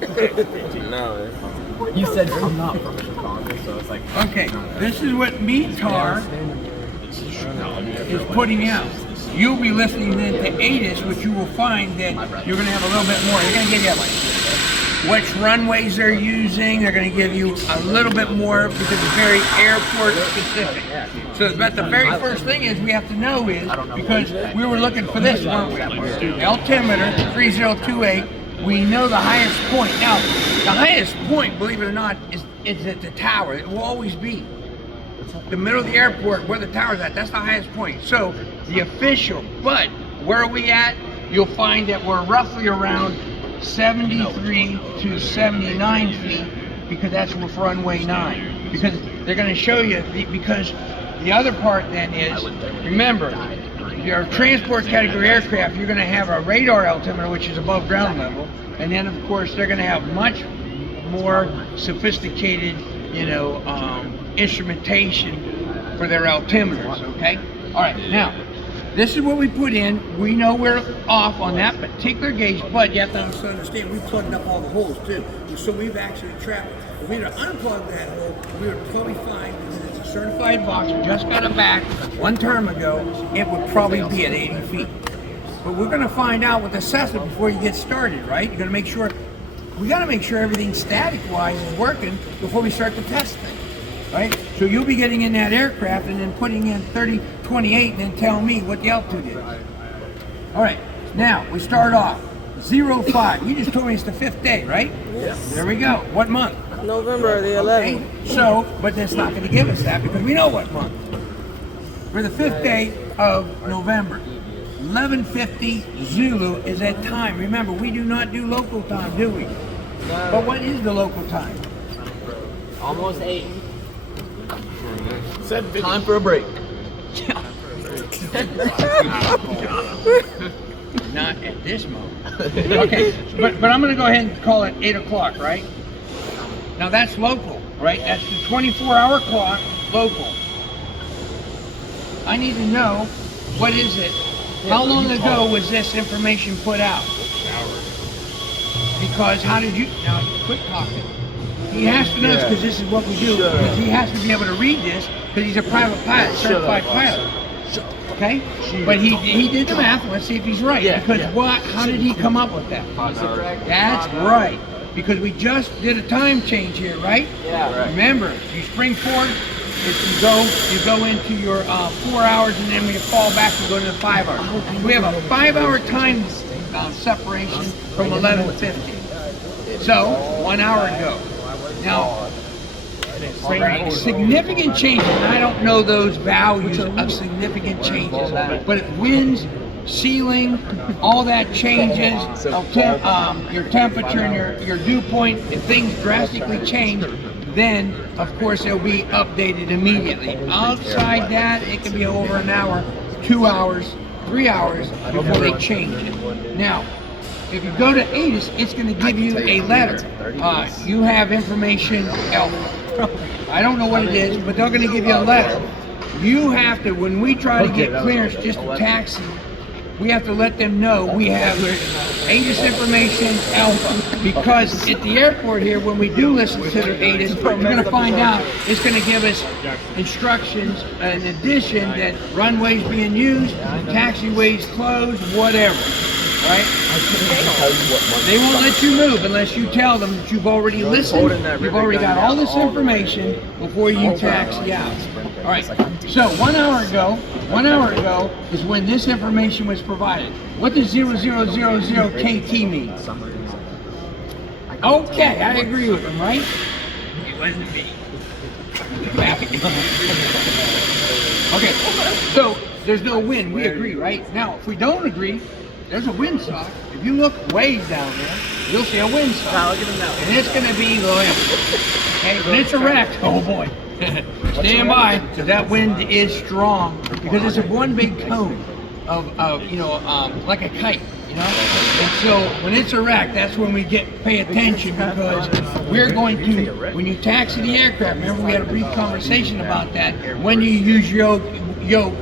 No. You said I'm not from Chicago, so it's like. Okay, this is what METAR is putting out. You'll be listening then to ATIS, which you will find that you're going to have a little bit more. They're going to give you which runways they're using. They're going to give you a little bit more because it's very airport specific. So but the very first thing is we have to know is, because we were looking for this, weren't we? Altimeter 3028. We know the highest point. Now, the highest point, believe it or not, is at the tower. It will always be. The middle of the airport, where the tower's at, that's the highest point. So, the official, but where are we at? You'll find that we're roughly around 73 to 79 feet, because that's with runway 9. Because they're going to show you, because the other part then is, remember, your transport category aircraft, you're going to have a radar altimeter, which is above ground level, and then of course they're going to have much more sophisticated, instrumentation for their altimeters. Okay. All right. Now, this is what we put in. We know we're off on that particular gauge, but you have to understand we plugged up all the holes too. So we've actually trapped. If we had to unplug that hole, we would probably find, because it's a certified box, we just got it back one term ago, it would probably be at 80 feet. But we're going to find out with the Cessna before you get started, right? You're going to make sure, we got to make sure everything static-wise is working before we start the test thing, right? So you'll be getting in that aircraft and then putting in 3028 and then tell me what the altitude is. All right, now we start off 05. You just told me it's the 5th day, right? Yes. There we go. What month? November the 11th. Okay. So, but that's not going to give us that because we know what month. For the 5th day of November, 11:50 Zulu is that time. Remember, we do not do local time, do we? But what is the local time? Almost 8. Time for a break. Not at this moment. Okay, but I'm going to go ahead and call it 8 o'clock, right? Now that's local, right? That's the 24-hour clock, local. I need to know, what is it? How long ago was this information put out? Because how did you, now quit talking. He has to know this because this is what we do. Because he has to be able to read this because he's a private pilot, certified pilot. Okay? But he did the math. Let's see if he's right. Because what? How did he come up with that? That's right. Because we just did a time change here, right? Yeah. Right. Remember, you spring forward, if you go into your 4 hours, and then we fall back and go to the 5 hours. We have a 5-hour time separation from 11:50. So 1 hour ago. Now, significant changes, and I don't know those values of significant changes, but it winds, ceiling, all that changes, your temperature and your dew point, if things drastically change, then of course it'll be updated immediately. Outside that, it can be over an hour, 2 hours, 3 hours before they change it. Now, if you go to ATIS, it's going to give you a letter. You have information Alpha. I don't know what it is, but they're going to give you a letter. You have to, when we try to get clearance just to taxi, we have to let them know we have ATIS information Alpha. Because at the airport here, when we do listen to the ATIS, we're going to find out it's going to give us instructions in addition that runways being used, taxiways closed, whatever. Right? They won't let you move unless you tell them that you've already listened, you've already got all this information before you taxi out. All right, so 1 hour ago is when this information was provided. What does 0000 KT mean? Okay, I agree with him, right? It wasn't me. Okay, so there's no wind, we agree, right? Now, if we don't agree, there's a windsock. If you look way down there, you'll see a windsock. I'll give him that one. And it's going to be low. Okay, when it's erect, oh boy, stand by, because that wind is strong. Because it's a one big cone of like a kite, And so when it's erect, that's when we pay attention, because we're going to, when you taxi the aircraft, remember we had a brief conversation about that, when you use yoke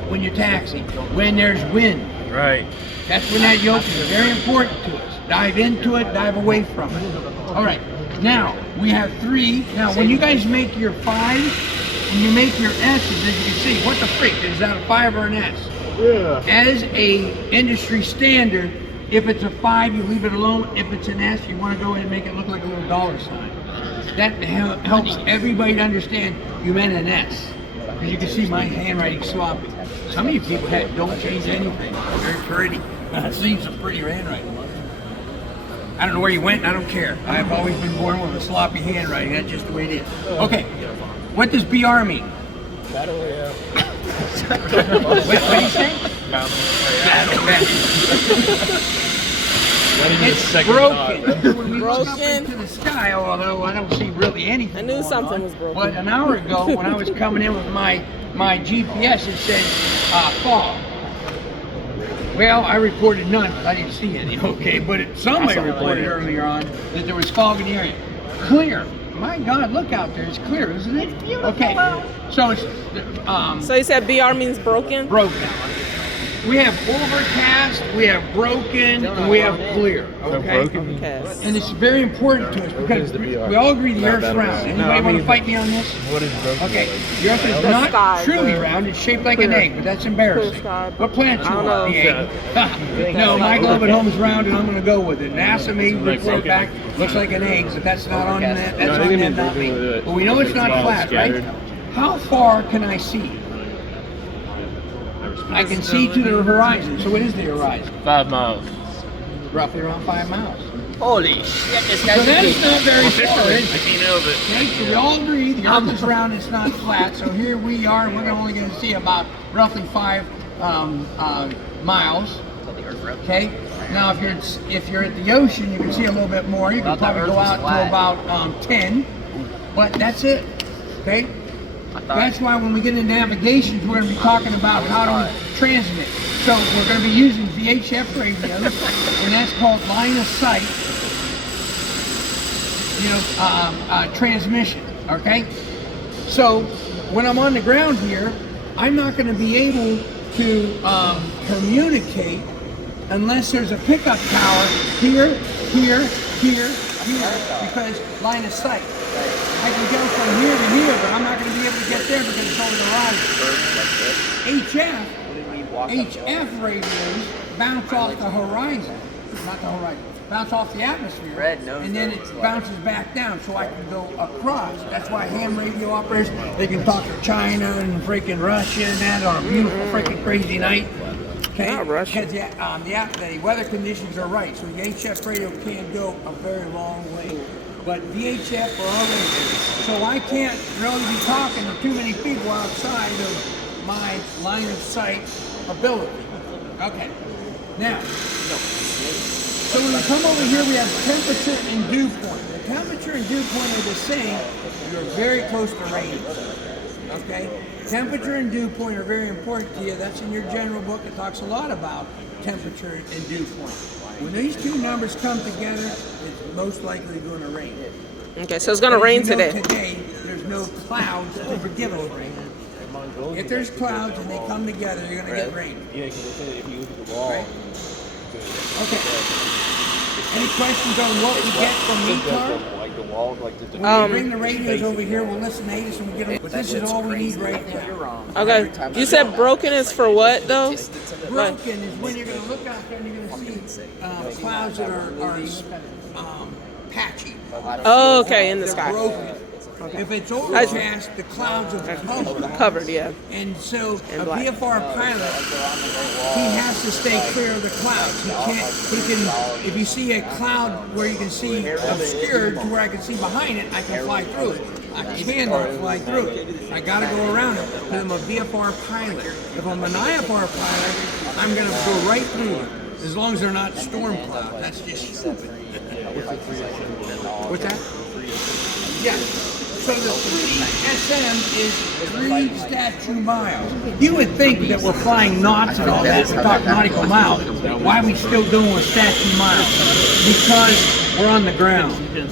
when you taxi, when there's wind. Right. That's when that yoke is very important to us. dive into it, dive away from it. All right, now we have 3. Now when you guys make your 5s, when you make your S's, as you can see, what the freak, is that a 5 or an S? Yeah. As a industry standard, if it's a 5, you leave it alone. If it's an S, you want to go ahead and make it look like a little dollar sign. That helps everybody to understand you meant an S. Because you can see my handwriting sloppy. Some of you people don't change anything. Very pretty. I've seen some pretty handwriting. I don't know where you went, I don't care. I've always been born with a sloppy handwriting. That's just the way it is. Okay, what does BR mean? Battle Royale. What do you say? Battle Royale. It's broken. When we look up into the sky, although I don't see really anything. I knew something was broken. But an hour ago, when I was coming in with my GPS, it said fog. Well, I reported none, but I didn't see any, okay? But somebody reported earlier on that there was fog in the area. Clear. My God, look out there. It's clear, isn't it? It's beautiful. Okay. So it's... So you said BR means broken? Broken. We have overcast, we have broken, and we have clear, okay? Okay. And it's very important to us because we all agree the Earth's round. Anybody want to fight me on this? What is broken? Okay, the Earth is not truly round. It's shaped like an egg, but that's embarrassing. What planet you want? The egg. No, my globe at home is round, and I'm going to go with it. NASA may report back, looks like an egg, but that's not on that. That's on them, not me. But we know it's not flat, right? How far can I see? I can see to the horizon. So what is the horizon? 5 miles. Roughly around 5 miles. Holy shit, this So guy's that is not very far, is it? He knows it. Okay, so we all agree the Earth is round, it's not flat. So here we are, and we're only going to see about roughly 5 miles. Okay. Now, if you're at the ocean, you can see a little bit more. You can probably go out to about 10, but that's it. Okay. That's why when we get into navigations, we're going to be talking about how to transmit. So we're going to be using VHF radios, and that's called line of sight, transmission, okay? So when I'm on the ground here, I'm not going to be able to communicate unless there's a pickup tower here, because line of sight. I can go from here to here, but I'm not going to be able to get there because it's over the horizon. HF radios bounce off the horizon, not the horizon, bounce off the atmosphere, and then it bounces back down so I can go across. That's why ham radio operators, they can talk to China and freaking Russia and that on a beautiful freaking crazy night. Okay, because the weather conditions are right, so the HF radio can go a very long way. But VHF are all radio, so I can't really be talking to too many people outside of my line of sight ability. Okay, now, so when we come over here, we have temperature and dew point. The temperature and dew point are the same. You're very close to rain. Okay, temperature and dew point are very important to you. That's in your general book. It talks a lot about temperature and dew point. When these two numbers come together, it's most likely going to rain. Okay, so it's going to rain today. Today, there's no clouds to give us rain. If there's clouds and they come together, you're going to get rain. Yeah, because they said if you look at the wall. Right? Okay. Any questions on what we get from METAR? Like the wall, like the. When we bring the radios over here, we'll listen to Aegis and we'll get them. But this is all we need right now. Okay, you said broken is for what though? Broken is when you're going to look out there and you're going to see clouds that are patchy. Oh, okay, in the They're sky. broken. If it's overcast, the clouds are Covered, yeah. And so And a black. VFR pilot, he has to stay clear of the clouds. He can, if you see a cloud where you can see obscured to where I can see behind it, I can fly through it. I cannot fly through it. I gotta go around it because I'm a VFR pilot. If I'm an IFR pilot, I'm gonna go right through it. As long as they're not storm clouds. That's just stupid. What's that? Yeah. So the 3 SM is 3 statute miles. You would think that we're flying knots and all that, we talk nautical miles. Why are we still doing with statute miles? Because we're on the ground. And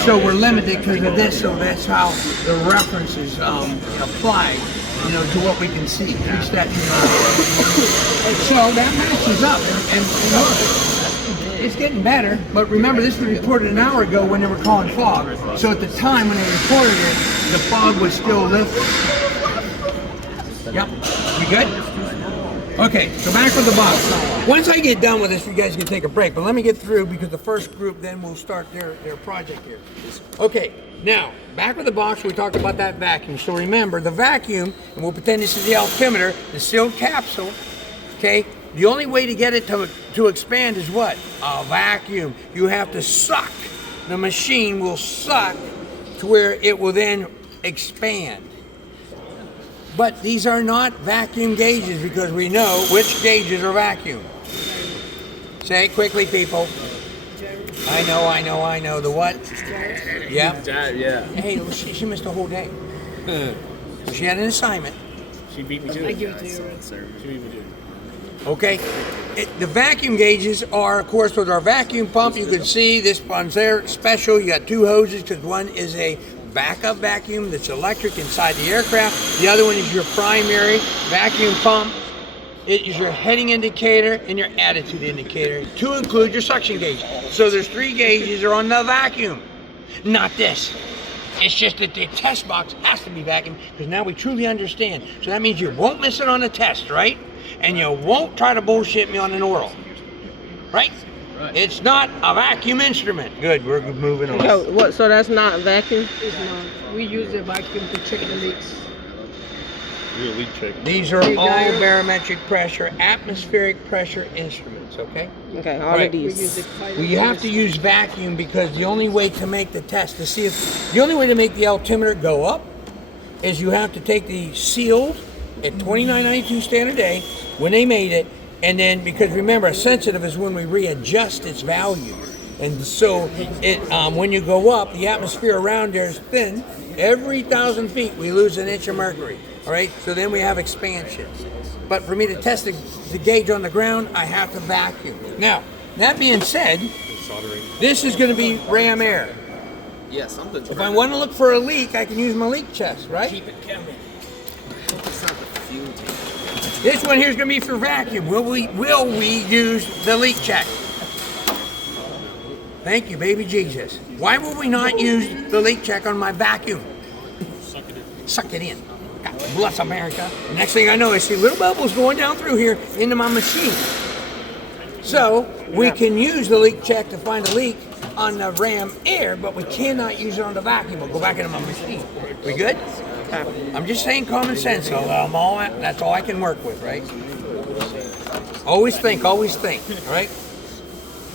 so we're limited because of this, so that's how the reference is applied, to what we can see. 3 statute miles. So that matches up. And it's getting better, but remember this was reported an hour ago when they were calling fog. So at the time when they reported it, the fog was still lifted. Yep, you good? Okay, so back with the box. Once I get done with this, you guys can take a break, but let me get through because the first group then will start their project here. Okay, now, back with the box, we talked about that vacuum. So remember, the vacuum, and we'll pretend this is the altimeter, the sealed capsule, okay? The only way to get it to expand is what? A vacuum. You have to suck. The machine will suck to where it will then expand. But these are not vacuum gauges because we know which gauges are vacuum. Say it quickly, people. I know. The what? Yeah. Yeah. Hey, she missed a whole day. She had an assignment. She beat me too. I give it to you. She beat me too. Okay. The vacuum gauges are, of course, with our vacuum pump. You can see this one's there special. You got two hoses because one is a backup vacuum that's electric inside the aircraft. The other one is your primary vacuum pump. It is your heading indicator and your attitude indicator to include your suction gauge. So there's 3 gauges that are on the vacuum, not this. It's just that the test box has to be vacuum because now we truly understand. So that means you won't miss it on the test, right? And you won't try to bullshit me on an oral, right? It's not a vacuum instrument. Good, we're moving on. So, what? So that's not vacuum? It's not. We use the vacuum to check the leaks. You're a leak check. These are all barometric pressure, atmospheric pressure instruments, okay? Okay, all Right. of We use these. the Well, you have to use vacuum because the only way to make the test, the only way to make the altimeter go up is you have to take the sealed at 2992 standard A when they made it, and then because remember, a sensitive is when we readjust its value. And so when you go up, the atmosphere around there is thin. Every 1,000 feet, we lose an inch of mercury. All right, so then we have expansion. But for me to test the gauge on the ground, I have to vacuum. Now, that being said, this is going to be ram air. Yeah, something's If I want to look for a leak, I can use my leak chest, right? Keep it coming. It's not the fuel tank. This one here is going to be for vacuum. Will we use the leak check? Thank you, baby Jesus. Why will we not use the leak check on my vacuum? Suck it in. God bless America. Next thing I know, I see little bubbles going down through here into my machine. So we can use the leak check to find a leak on the ram air, but we cannot use it on the vacuum. We'll go back into my machine. We good? I'm just saying common sense. So that's all I can work with, right? Always think, all right?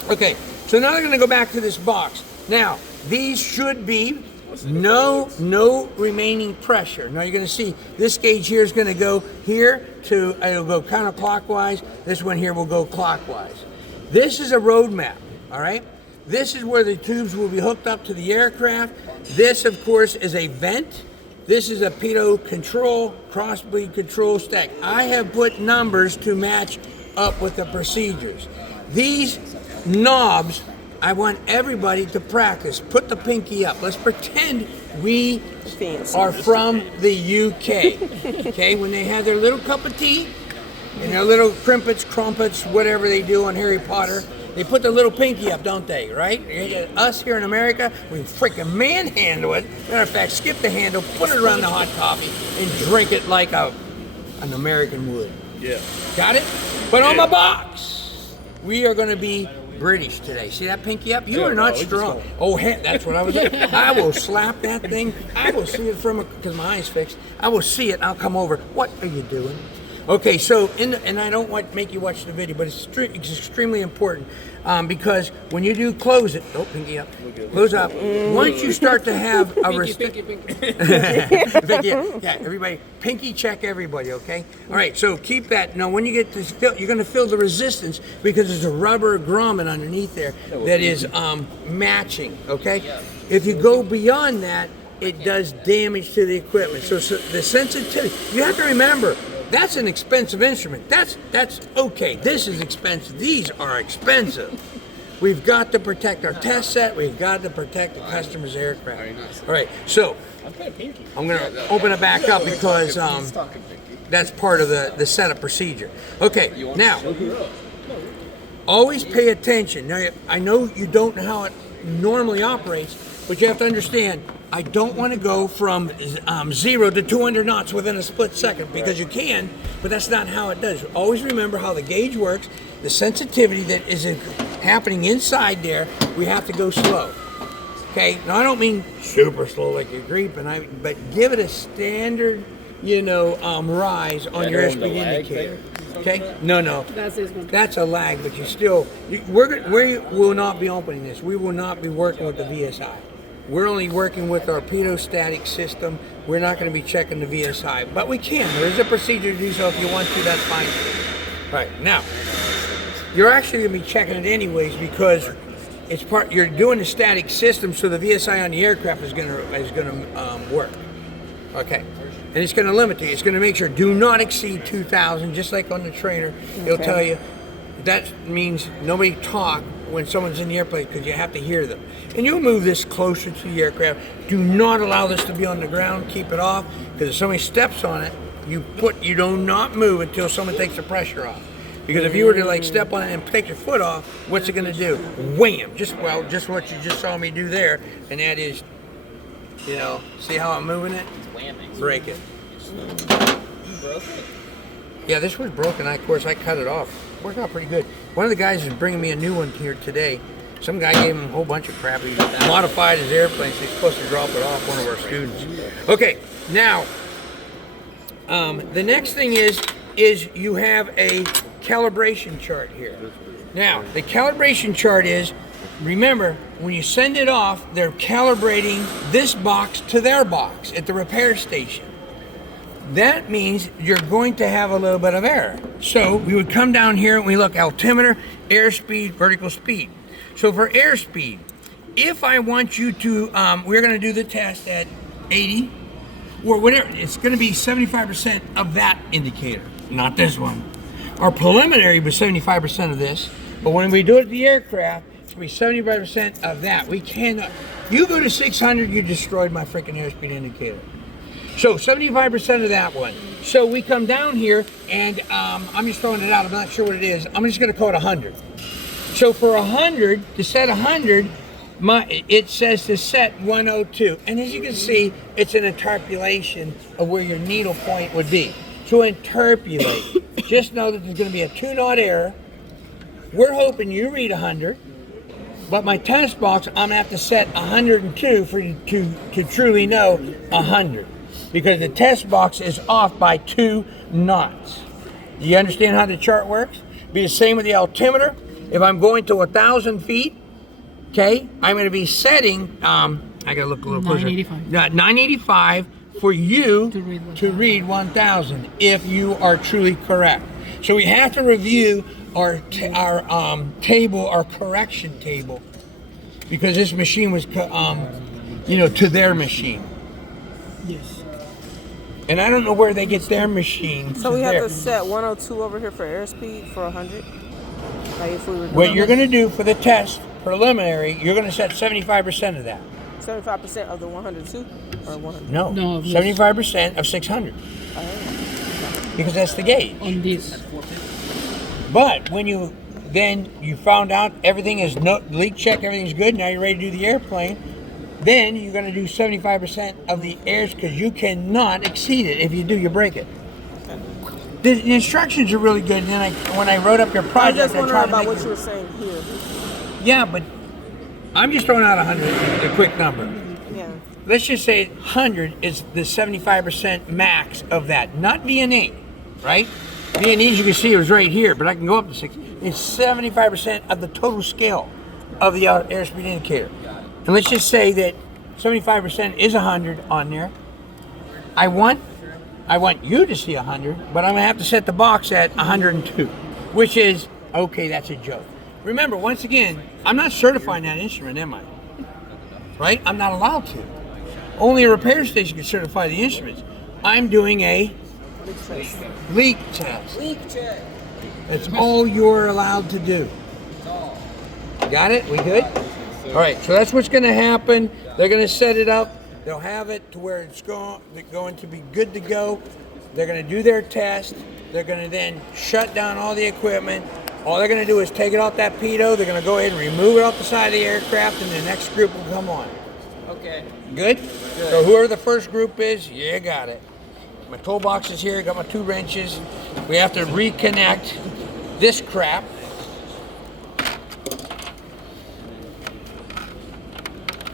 Okay, so now they're going to go back to this box. Now, these should be no remaining pressure. Now you're going to see this gauge here is going to go here to, it'll go counterclockwise. This one here will go clockwise. This is a road map, all right? This is where the tubes will be hooked up to the aircraft. This, of course, is a vent. This is a pitot control, crossbleed control stack. I have put numbers to match up with the procedures. These knobs, I want everybody to practice. Put the pinky up. Let's pretend we are from the UK. Okay, when they have their little cup of tea and their little crumpets, whatever they do on Harry Potter, they put the little pinky up, don't they, right? Us here in America, we freaking manhandle it. Matter of fact, skip the handle, put it around the hot coffee, and drink it like an American would. Yeah. Got it? But on my box, we are going to be British today. See that pinky up? You are not strong. Oh, heck, that's what I was doing. I will slap that thing. I will see it because my eye's fixed. I will see it. I'll come over. What are you doing? Okay, so, and I don't want to make you watch the video, but it's extremely important because when you do close it, pinky up, close up. Once you start to have a pinky. Yeah, everybody, pinky check everybody, okay? All right, so keep that. Now, when you get this, you're going to feel the resistance because there's a rubber grommet underneath there that is matching, okay? If you go beyond that, it does damage to the equipment. So the sensitivity, you have to remember, that's an expensive instrument. That's okay. This is expensive. These are expensive. We've got to protect our test set. We've got to protect the customer's aircraft. All right, so I'm going to open it back up because that's part of the setup procedure. Okay, now, Always pay attention. Now, I know you don't know how it normally operates, but you have to understand, I don't want to go from 0 to 200 knots within a split second, because you can, but that's not how it does. Always remember how the gauge works, the sensitivity that is happening inside there. We have to go slow. Okay, now I don't mean super slow like you're creeping, but give it a standard, rise on your airspeed indicator. Okay, no, That's this one. that's a lag, but we will not be opening this. We will not be working with the VSI. We're only working with our pedostatic system. We're not going to be checking the VSI, but we can. There is a procedure to do so. If you want to, that's fine. All right, now you're actually going to be checking it anyways, because you're doing the static system, so the VSI on the aircraft is going to work. Okay, and it's going to limit you. It's going to make sure do not exceed 2,000, just like on the trainer. It'll tell you. That means nobody talk when someone's in the airplane, because you have to hear them. And you'll move this closer to the aircraft. Do not allow this to be on the ground. Keep it off, because if somebody steps on it, you do not move until someone takes the pressure off. Because if you were to step on it and take your foot off, what's it going to do? Wham! Just what you just saw me do there, and that is, see how I'm moving it? Break it. You broke it? Yeah, this was broken. Of course, I cut it off. Worked out pretty good. One of the guys is bringing me a new one here today. Some guy gave him a whole bunch of crap. He modified his airplane, so he's supposed to drop it off one of our students. Okay, now, the next thing is you have a calibration chart here. Now, the calibration chart is, remember, when you send it off, they're calibrating this box to their box at the repair station. That means you're going to have a little bit of error. So we would come down here and we look altimeter, airspeed, vertical speed. So for airspeed, if I want you to, we're going to do the test at 80 or whatever, it's going to be 75% of that indicator, not this one. Our preliminary was 75% of this, but when we do it at the aircraft, it's going to be 75% of that. We cannot, you go to 600, you destroyed my freaking airspeed indicator. So 75% of that one. So we come down here, and I'm just throwing it out. I'm not sure what it is. I'm just going to call it 100. So for 100, to set 100, it says to set 102. And as you can see, it's an interpolation of where your needle point would be. So interpolate. Just know that there's going to be a 2-knot error. We're hoping you read 100. But my test box, I'm going to have to set 102 for you to truly know 100. Because the test box is off by 2 knots. Do you understand how the chart works? Be the same with the altimeter. If I'm going to 1,000 feet, okay, I'm going to be setting, I got to look a little closer. 985. 985 for you to read 1,000 if you are truly correct. So we have to review our table, our correction table, because this machine was, to their machine. Yes. And I don't know where they get their machine. So we have to set 102 over here for airspeed for 100. Like if we were what you're going to do for the test preliminary, you're going to set 75% of that. 75% of the 102 or 100? No, 75% of 600. Because that's the gauge. On this. But when you found out everything is leak check, everything's good. Now you're ready to do the airplane. Then you're going to do 75% of the airs, because you cannot exceed it. If you do, you break it. The instructions are really good. And then when I wrote up your project, I just wondering about what you were saying here. Yeah, but I'm just throwing out 100, a quick number. Yeah. Let's just say 100 is the 75% max of that, not VNE, right? VNE, as you can see, it was right here, but I can go up to 60. It's 75% of the total scale of the airspeed indicator. And let's just say that 75% is 100 on there. I want you to see 100, but I'm gonna have to set the box at 102, which is, okay, that's a joke. Remember, once again, I'm not certifying that instrument, am I? Right? I'm not allowed to. Only a repair station can certify the instruments. I'm doing a leak test. Leak check. That's all you're allowed to do. Got it? We good? All right, so that's what's going to happen. They're going to set it up. They'll have it to where it's going to be good to go. They're going to do their test. They're going to then shut down all the equipment. All they're going to do is take it off that pitot. They're going to go ahead and remove it off the side of the aircraft, and the next group will come on. Okay. Good? So whoever the first group is, you got it. My toolbox is here. I got my 2 wrenches. We have to reconnect this crap.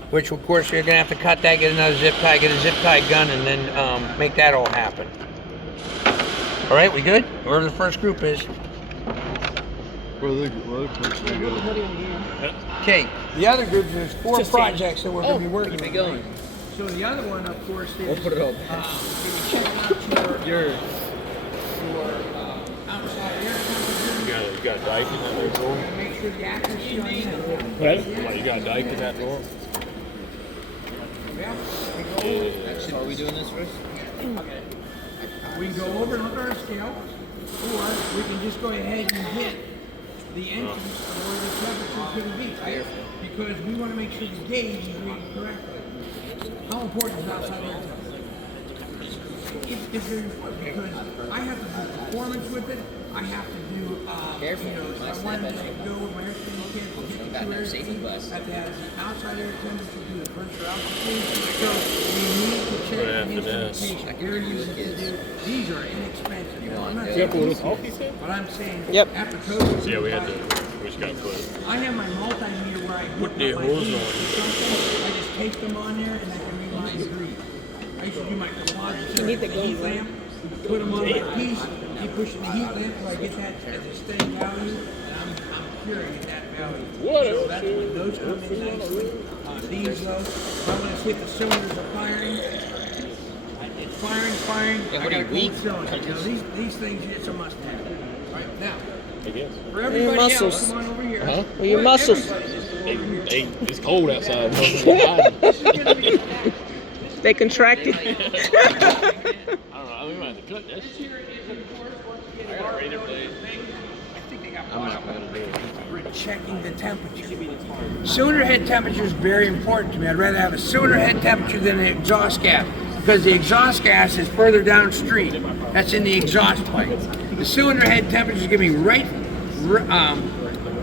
Which, of course, you're going to have to cut that, get another zip tie, get a zip tie gun, and then make that all happen. All right, we good? Whoever the first group is. Okay, the other group is 4 projects that we're going to be working on. Going. So the other one, of course, is We'll put it all check out your outside air temperature. You got a dike in that door? Make sure the accuracy on that. What? Like, you got a dike in that door? Yeah. So are we doing this first? We can go over and look at our scale, or we can just go ahead and hit the entrance of where the temperature is going to be, right? Because we want to make sure the gauge is reading correctly. How important is outside air temperature? It's very important because I have to do performance with it. I have to do, if I want to go with my airplane kit, get the 2 airplanes, I have to have the outside air temperature, do the pressure altitude. So we need to check the instrumentation. They're using to do. These are inexpensive. You know, I'm not saying, but I'm saying after COVID. Yeah, we just got to put it. I have my multimeter where I Put the my hose heat on. or something. I just take them on there and I can read my degree. I used to do my composite You need the heat gold. lamp, put them on my piece, keep pushing the heat lamp till I get that as a steady value, and I'm curing at that value. So that's when those come in nicely. These though, if I want to see if the cylinders are firing, it's firing. I got a cold cylinder. You know, these things, it's a must-have. Right now, I guess. for everybody else, muscles. come on over here. Huh? Well, your muscles. Hey, it's cold outside. They contracted. I don't know. We might have to cut that. I got a radar blade. I'm not going to do it. We're checking the temperature. Cylinder head temperature is very important to me. I'd rather have a cylinder head temperature than an exhaust gas because the exhaust gas is further downstream. That's in the exhaust pipe. The cylinder head temperature is going to be right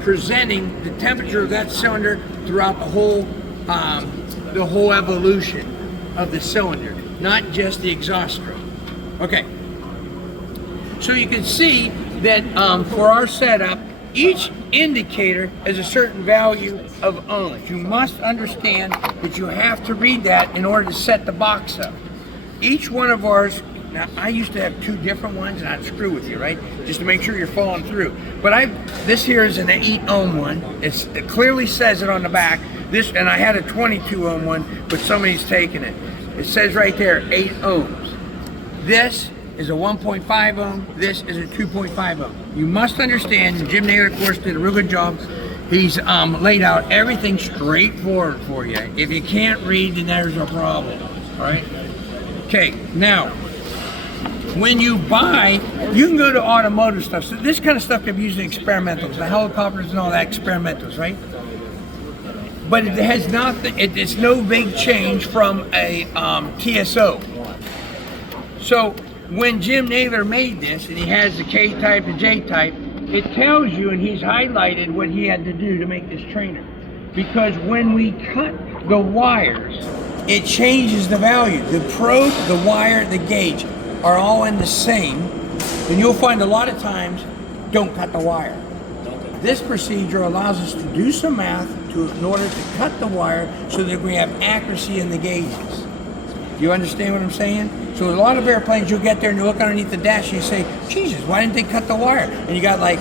presenting the temperature of that cylinder throughout the whole evolution of the cylinder, not just the exhaust stream. Okay. So you can see that for our setup, each indicator has a certain value of ohms. You must understand that you have to read that in order to set the box up. Each one of ours, now I used to have 2 different ones and I'd screw with you, right? Just to make sure you're following through. But this here is an 8 ohm one. It clearly says it on the back. This, and I had a 22 ohm one, but somebody's taken it. It says right there, 8 ohms. This is a 1.5 ohm, this is a 2.5 ohm. You must understand, and Jim Naylor, of course, did a real good job. He's laid out everything straightforward for you. If you can't read, then there's a problem, all right? Okay, now, when you buy, you can go to automotive stuff. So this kind of stuff can be used in experimentals, the helicopters and all that experimentals, right? But it has nothing, it's no big change from a TSO. So when Jim Naylor made this, and he has the K-type and J-type, it tells you, and he's highlighted what he had to do to make this trainer. Because when we cut the wires, it changes the value. The probe, the wire, the gauge are all in the same, and you'll find a lot of times, don't cut the wire. This procedure allows us to do some math in order to cut the wire so that we have accuracy in the gauges. You understand what I'm saying? So a lot of airplanes, you'll get there and you look underneath the dash and you say, Jesus, why didn't they cut the wire? And you got like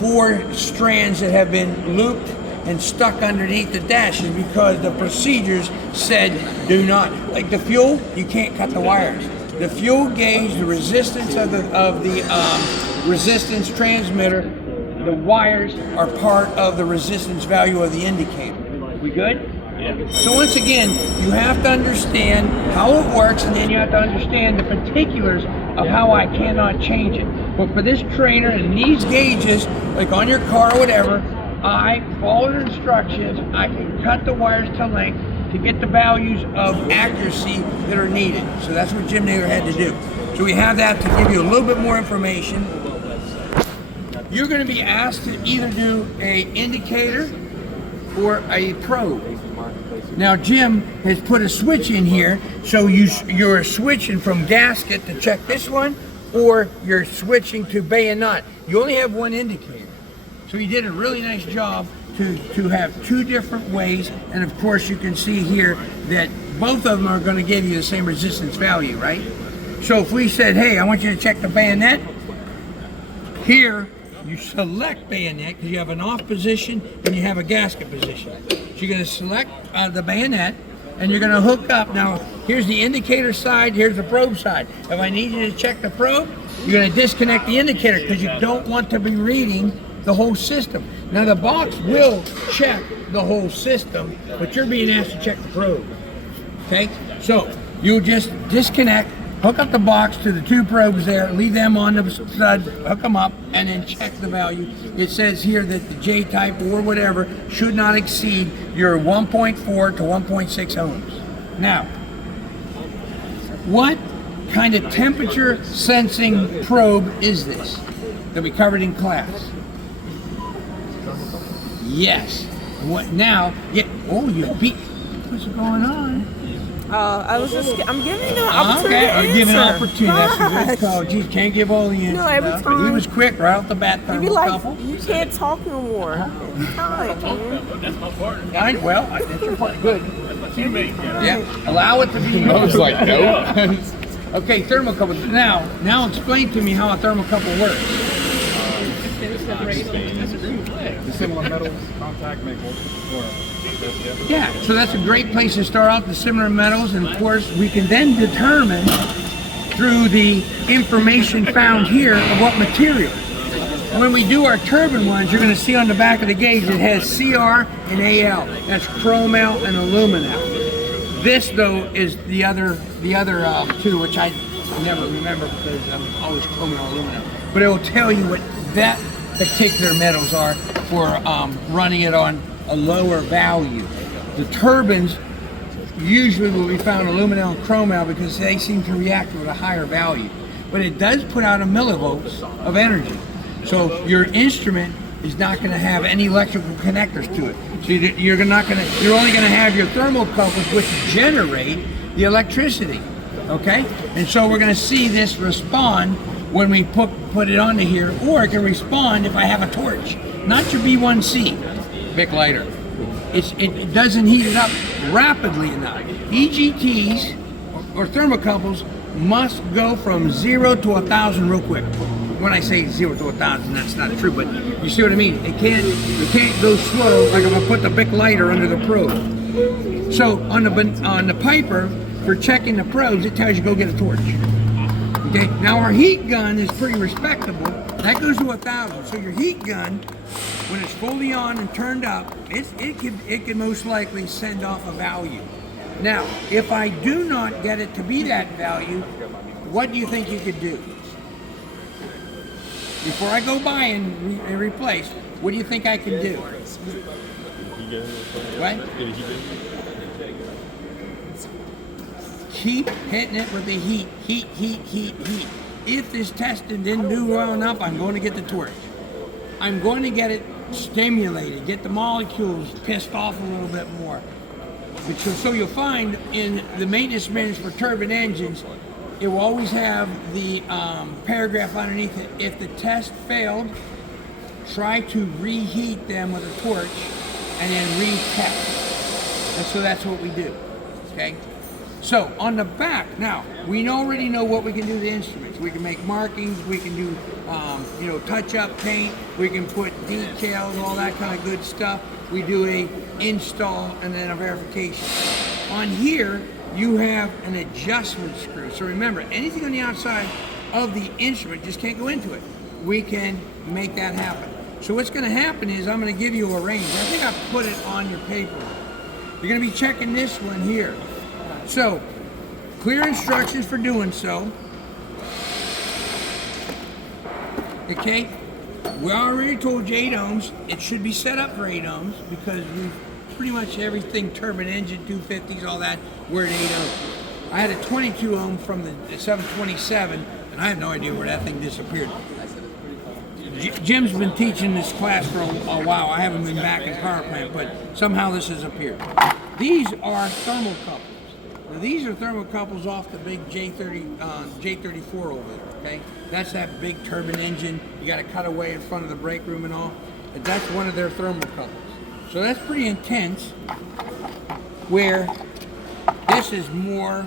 4 strands that have been looped and stuck underneath the dash, is because the procedures said do not. Like the fuel, you can't cut the wires. The fuel gauge, the resistance of the resistance transmitter, the wires are part of the resistance value of the indicator. We good? Yeah. So once again, you have to understand how it works, and then you have to understand the particulars of how I cannot change it. But for this trainer and these gauges, like on your car or whatever, I follow the instructions. I can cut the wires to length to get the values of accuracy that are needed. So that's what Jim Naylor had to do. So we have that to give you a little bit more information. you're going to be asked to either do a indicator or a probe. Now Jim has put a switch in here, so you're switching from gasket to check this one, or you're switching to bayonet. You only have one indicator. So he did a really nice job to have two different ways, and of course you can see here that both of them are going to give you the same resistance value, right? So if we said, hey, I want you to check the bayonet, here you select bayonet because you have an off position and you have a gasket position. So you're going to select the bayonet and you're going to hook up. Now here's the indicator side, here's the probe side. If I need you to check the probe, you're going to disconnect the indicator because you don't want to be reading the whole system. Now the box will check the whole system, but you're being asked to check the probe. Okay, so you'll just disconnect, hook up the box to the two probes there, leave them on the stud, hook them up, and then check the value. It says here that the J-type or whatever should not exceed your 1.4 to 1.6 ohms. Now, what kind of temperature sensing probe is this that we covered in class? Yes. What now? Yeah. Oh, you beat. What's going on? I'm giving you an opportunity to I'm giving an answer. opportunity. That's a good call. Geez, can't give all the answers. No, every But time. he was quick right off the bat. You be like, you can't talk no more. Every time, man. That's my partner. That's your part. Good. Teammate. Yeah. Allow it to be. I was like, nope. Okay, thermocouple. Now explain to me how a thermocouple works. The similar metals contact make more. Yeah, so that's a great place to start out, the similar metals, and of course we can then determine through the information found here of what material. When we do our turbine ones, you're going to see on the back of the gauge it has CR and AL. That's chromel and aluminum. This though is the other two, which I never remember because I'm always chromel and aluminum. But it will tell you what that particular metals are for running it on a lower value. The turbines usually will be found aluminum and chromel because they seem to react with a higher value. But it does put out a millivolts of energy. So your instrument is not going to have any electrical connectors to it. So you're only going to have your thermocouples which generate the electricity. Okay? And so we're going to see this respond when we put it onto here, or it can respond if I have a torch. Not your B1C, Bic lighter. It doesn't heat it up rapidly enough. EGTs or thermocouples must go from 0 to 1,000 real quick. When I say 0 to 1,000, that's not true, but you see what I mean? It can't go slow like if I put the Bic lighter under the probe. So on the Piper, for checking the probes, it tells you go get a torch. Okay, now our heat gun is pretty respectable. That goes to 1,000. So your heat gun, when it's fully on and turned up, it can most likely send off a value. Now, if I do not get it to be that value, what do you think you could do? Before I go by and replace, what do you think I can do? What? Keep hitting it with the heat. If this testing didn't do well enough, I'm going to get the torch. I'm going to get it stimulated, get the molecules pissed off a little bit more. So you'll find in the maintenance manuals for turbine engines, it will always have the paragraph underneath it. If the test failed, try to reheat them with a torch and then retest. And so that's what we do, okay? So on the back, now we already know what we can do to the instruments. We can make markings, we can do touch-up paint, we can put decals, all that kind of good stuff. We do a install and then a verification. On here, you have an adjustment screw. So remember, anything on the outside of the instrument just can't go into it. We can make that happen. So what's going to happen is I'm going to give you a range. I think I put it on your paper. You're going to be checking this one here. So, clear instructions for doing so. Okay, we already told you 8 ohms. It should be set up for 8 ohms because we've pretty much everything turbine engine, 250s, all that, we're at 8 ohms. I had a 22 ohm from the 727, and I have no idea where that thing disappeared. Jim's been teaching this class for a while. I haven't been back in power plant, but somehow this has appeared. These are thermocouples. Now, these are thermocouples off the big J34 over there, okay? That's that big turbine engine. You got to cut away in front of the brake room and all. But that's one of their thermocouples. So that's pretty intense, where this is more,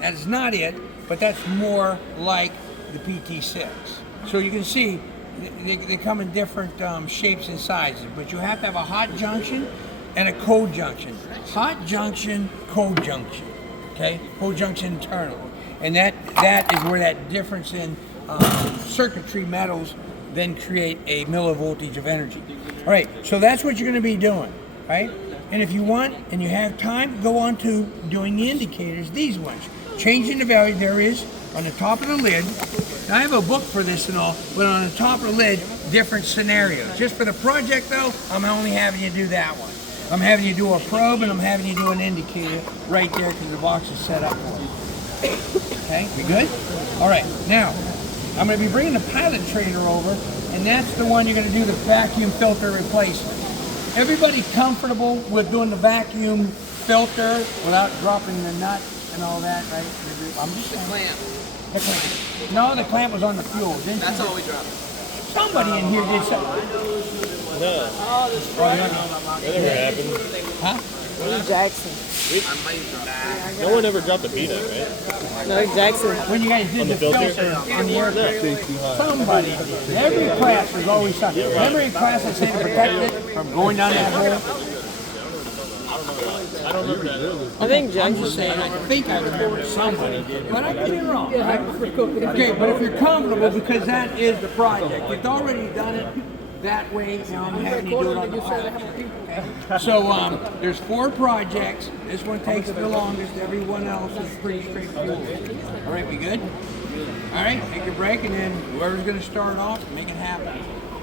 that's not it, but that's more like the PT6. So you can see they come in different shapes and sizes, but you have to have a hot junction and a cold junction. Hot junction, cold junction, okay? Cold junction internal. And that is where that difference in circuitry metals then create a millivoltage of energy. All right, so that's what you're gonna be doing, right? And if you want, and you have time, go on to doing the indicators, these ones. Changing the value there is on the top of the lid. Now I have a book for this and all, but on the top of the lid, different scenarios. Just for the project though, I'm only having you do that one. I'm having you do a probe and I'm having you do an indicator right there because the box is set up for it. Okay, we good? All right, now, I'm gonna be bringing the pilot trainer over, and that's the one you're gonna do the vacuum filter replacement. Everybody comfortable with doing the vacuum filter without dropping the nut and all that, right? I'm just The clamp. the clamp. No, the clamp was on the fuel. That's all we dropped. Somebody in here did something. No. That never happened. Huh? Jackson. I might drop that. No one ever dropped a peanut, right? No, Jackson. When you guys did On the the filter? filter on the aircraft, somebody did. Every class was always something. Remember in class I said protect it from going down that hole? I don't remember that. I think I'm Jackson. just saying, I think I remember somebody did, but I could be wrong, right? Okay, but if you're comfortable, because that is the project, you've already done it that way, now I'm having you do it on the pilot. Okay? So there's 4 projects. This one takes the longest. Everyone else is pretty straightforward. All right, we good? All right, take your break, and then whoever's going to start off, make it happen.